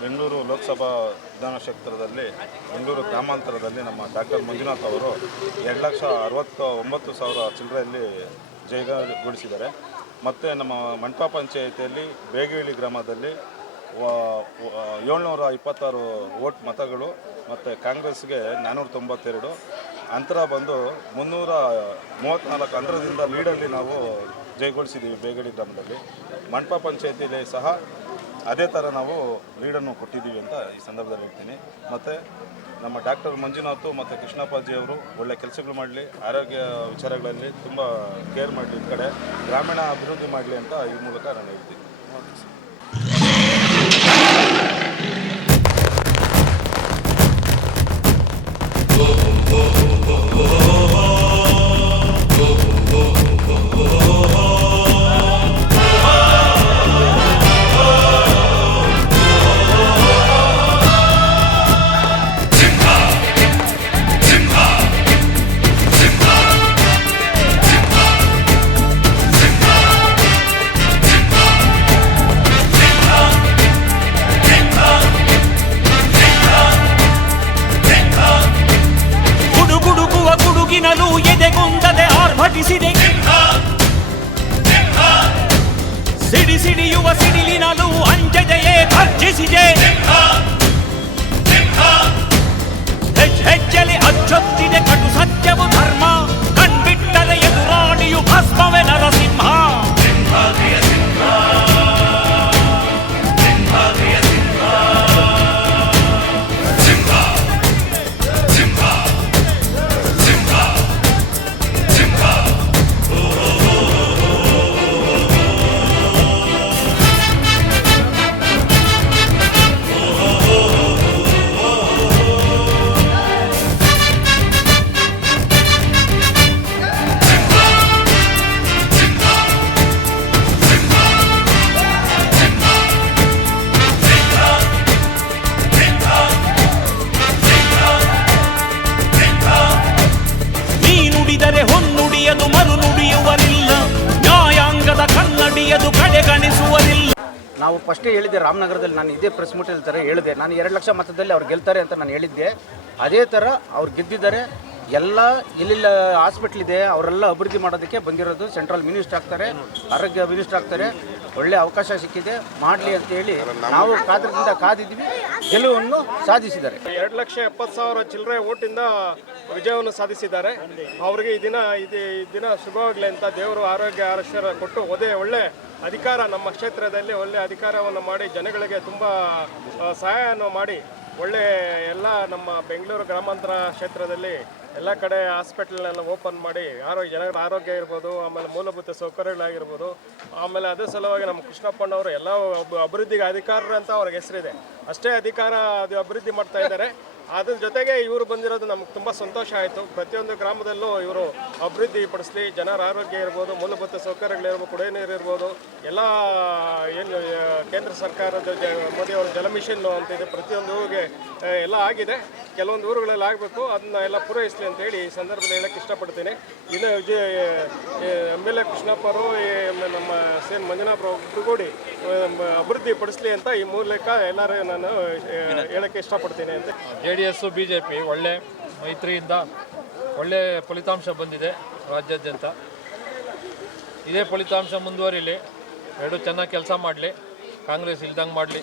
ಬೆಂಗಳೂರು ಲೋಕಸಭಾ ವಿಧಾನ ಕ್ಷೇತ್ರದಲ್ಲಿ ಬೆಂಗಳೂರು ಗ್ರಾಮಾಂತರದಲ್ಲಿ ನಮ್ಮ ಡಾಕ್ಟರ್ ಮಂಜುನಾಥ್ ಅವರು 2,69,000 ಚಿಲ್ಲರೆಯಲ್ಲಿ ಜಯಗಳಿಸಿದ್ದಾರೆ. ಮತ್ತು ನಮ್ಮ ಮಂಟಪ ಪಂಚಾಯಿತಿಯಲ್ಲಿ ಬೇಗೇಳಿ ಗ್ರಾಮದಲ್ಲಿ 726 ವೋಟ್ ಮತಗಳು ಮತ್ತು ಕಾಂಗ್ರೆಸ್ಗೆ 492 ಅಂತರ ಬಂದು 334 ಅಂತರದಿಂದ ಲೀಡಲ್ಲಿ ನಾವು ಜಯಗೊಳಿಸಿದ್ದೀವಿ. ಬೇಗೇಳಿ ಗ್ರಾಮದಲ್ಲಿ ಮಂಟಪ ಪಂಚಾಯಿತಿಯಲ್ಲಿ ಸಹ ಅದೇ ಥರ ನಾವು ಲೀಡನ್ನು ಕೊಟ್ಟಿದ್ದೀವಿ ಅಂತ ಈ ಸಂದರ್ಭದಲ್ಲಿ ಹೇಳ್ತೀನಿ. ಮತ್ತು ನಮ್ಮ ಡಾಕ್ಟರ್ ಮಂಜುನಾಥ್ ಮತ್ತು ಕೃಷ್ಣಪ್ಪಾಜಿಯವರು ಒಳ್ಳೆ ಕೆಲಸಗಳು ಮಾಡಲಿ, ಆರೋಗ್ಯ ವಿಚಾರಗಳಲ್ಲಿ ತುಂಬ ಕೇರ್ ಮಾಡಲಿ, ಈ ಕಡೆ ಗ್ರಾಮೀಣ ಅಭಿವೃದ್ಧಿ ಮಾಡಲಿ ಅಂತ ಈ ಮೂಲಕ ನಾನು ಹೇಳ್ತೀನಿ. ಸಿಡಿಯುವ ಸಿಡಿಲಿನಲು ಅಂಜದೆಯೇ ಗರ್ಜಿಸಿದೆ. ಹೆಜ್ಜೆಲಿ ಅಚ್ಚೊತ್ತಿದೆ ಕಟು ಸತ್ಯವು ಧರ್ಮ, ಕಣ್ಬಿಟ್ಟರೆ ಎದುರಾಳಿಯು ಭಸ್ಮವೇ ನರಸಿಂಹ. ಹೊನ್ನುಡಿಯದು ಮರು ನುಡಿಯುವರಿಲ್ಲ, ನ್ಯಾಯಾಂಗದ ಕನ್ನಡಿಯದು ಕಡೆಗಣಿಸುವರಿಲ್ಲ. ನಾವು ಫಸ್ಟೇ ಹೇಳಿದ್ದೆ, ರಾಮನಗರದಲ್ಲಿ ನಾನು ಇದೇ ಪ್ರೆಸ್ ಮೀಟ್ ಹೇಳ್ತಾರೆ ಹೇಳಿದೆ, ನಾನು 2 ಲಕ್ಷ ಮತದಲ್ಲಿ ಅವ್ರು ಗೆಲ್ತಾರೆ ಅಂತ ನಾನು ಹೇಳಿದ್ದೆ. ಅದೇ ಥರ ಅವ್ರು ಗೆದ್ದಿದ್ದಾರೆ. ಎಲ್ಲ ಎಲ್ಲೆಲ್ಲ ಹಾಸ್ಪಿಟ್ಲ್ ಇದೆ ಅವರೆಲ್ಲ ಅಭಿವೃದ್ಧಿ ಮಾಡೋದಕ್ಕೆ ಬಂದಿರೋದು. ಸೆಂಟ್ರಲ್ ಮಿನಿಸ್ಟರ್ ಆಗ್ತಾರೆ, ಆರೋಗ್ಯ ಮಿನಿಸ್ಟರ್ ಆಗ್ತಾರೆ. ಒಳ್ಳೆ ಅವಕಾಶ ಸಿಕ್ಕಿದೆ, ಮಾಡಲಿ ಅಂತ ಹೇಳಿ ನಾವು ಕಾದ್ರದಿಂದ ಕಾದಿದ್ವಿ. ಗೆಲುವನ್ನು ಸಾಧಿಸಿದ್ದಾರೆ. 2,70,000 ಚಿಲ್ಲರೆ ಓಟಿಂದ ವಿಜಯವನ್ನು ಸಾಧಿಸಿದ್ದಾರೆ. ಅವರಿಗೆ ಈ ದಿನ ಶುಭವಾಗಲಿ ಅಂತ ದೇವರು ಆರೋಗ್ಯ ಆರೋಗ್ಯ ಕೊಟ್ಟು ಒಳ್ಳೆ ಅಧಿಕಾರ ನಮ್ಮ ಕ್ಷೇತ್ರದಲ್ಲಿ ಒಳ್ಳೆ ಅಧಿಕಾರವನ್ನು ಮಾಡಿ ಜನಗಳಿಗೆ ತುಂಬ ಸಹಾಯವನ್ನು ಮಾಡಿ ಒಳ್ಳೆ ಎಲ್ಲ ನಮ್ಮ ಬೆಂಗಳೂರು ಗ್ರಾಮಾಂತರ ಕ್ಷೇತ್ರದಲ್ಲಿ ಎಲ್ಲ ಕಡೆ ಹಾಸ್ಪಿಟಲ್ನೆಲ್ಲ ಓಪನ್ ಮಾಡಿ ಜನಗಳ ಆರೋಗ್ಯ ಇರ್ಬೋದು, ಆಮೇಲೆ ಮೂಲಭೂತ ಸೌಕರ್ಯಗಳಾಗಿರ್ಬೋದು, ಆಮೇಲೆ ಅದೇ ಸಲುವಾಗಿ ನಮ್ಮ ಕೃಷ್ಣಪ್ಪಣ್ಣವರು ಎಲ್ಲ ಅಭಿವೃದ್ಧಿಗೆ ಅಧಿಕಾರರು ಅಂತ ಅವ್ರಿಗೆ ಹೆಸರಿದೆ. ಅಷ್ಟೇ ಅದು ಅಭಿವೃದ್ಧಿ ಮಾಡ್ತಾ ಇದ್ದಾರೆ. ಅದ್ರ ಜೊತೆಗೆ ಇವರು ಬಂದಿರೋದು ನಮ್ಗೆ ತುಂಬ ಸಂತೋಷ ಆಯಿತು. ಪ್ರತಿಯೊಂದು ಗ್ರಾಮದಲ್ಲೂ ಇವರು ಅಭಿವೃದ್ಧಿ ಪಡಿಸಲಿ, ಜನರ ಆರೋಗ್ಯ ಇರ್ಬೋದು, ಮೂಲಭೂತ ಸೌಕರ್ಯಗಳಿರ್ಬೋದು, ಕುಡಿಯೋ ನೀರು ಇರ್ಬೋದು, ಎಲ್ಲ ಏನು ಕೇಂದ್ರ ಸರ್ಕಾರದ ಮೋದಿಯವರ ಜಲ ಮಿಷನ್ ಅಂತಿದೆ, ಪ್ರತಿಯೊಂದು ಊರಿಗೆ ಎಲ್ಲ ಆಗಿದೆ. ಕೆಲವೊಂದು ಊರುಗಳಲ್ಲಿ ಆಗಬೇಕು, ಅದನ್ನ ಎಲ್ಲ ಪೂರೈಸಲಿ ಅಂತೇಳಿ ಈ ಸಂದರ್ಭದಲ್ಲಿ ಹೇಳಕ್ಕೆ ಇಷ್ಟಪಡ್ತೀನಿ. ಇನ್ನು MLA ಕೃಷ್ಣಪ್ಪರು ನಮ್ಮ ಸೇನ್ ಮಂಜುನಾಥ್ ಒಟ್ಟುಗೂಡಿ ಅಭಿವೃದ್ಧಿ ಪಡಿಸಲಿ ಅಂತ ಈ ಮೂಲಕ ಎಲ್ಲರೂ ನಾನು ಹೇಳಕ್ಕೆ ಇಷ್ಟಪಡ್ತೀನಿ ಅಂತ. JDS BJP ಒಳ್ಳೆ ಮೈತ್ರಿಯಿಂದ ಒಳ್ಳೆ ಫಲಿತಾಂಶ ಬಂದಿದೆ ರಾಜ್ಯಾದ್ಯಂತ. ಇದೇ ಫಲಿತಾಂಶ ಮುಂದುವರಿಲಿ, ಎರಡು ಚೆನ್ನಾಗಿ ಕೆಲಸ ಮಾಡಲಿ, ಕಾಂಗ್ರೆಸ್ ಇಲ್ದಂಗೆ ಮಾಡಲಿ.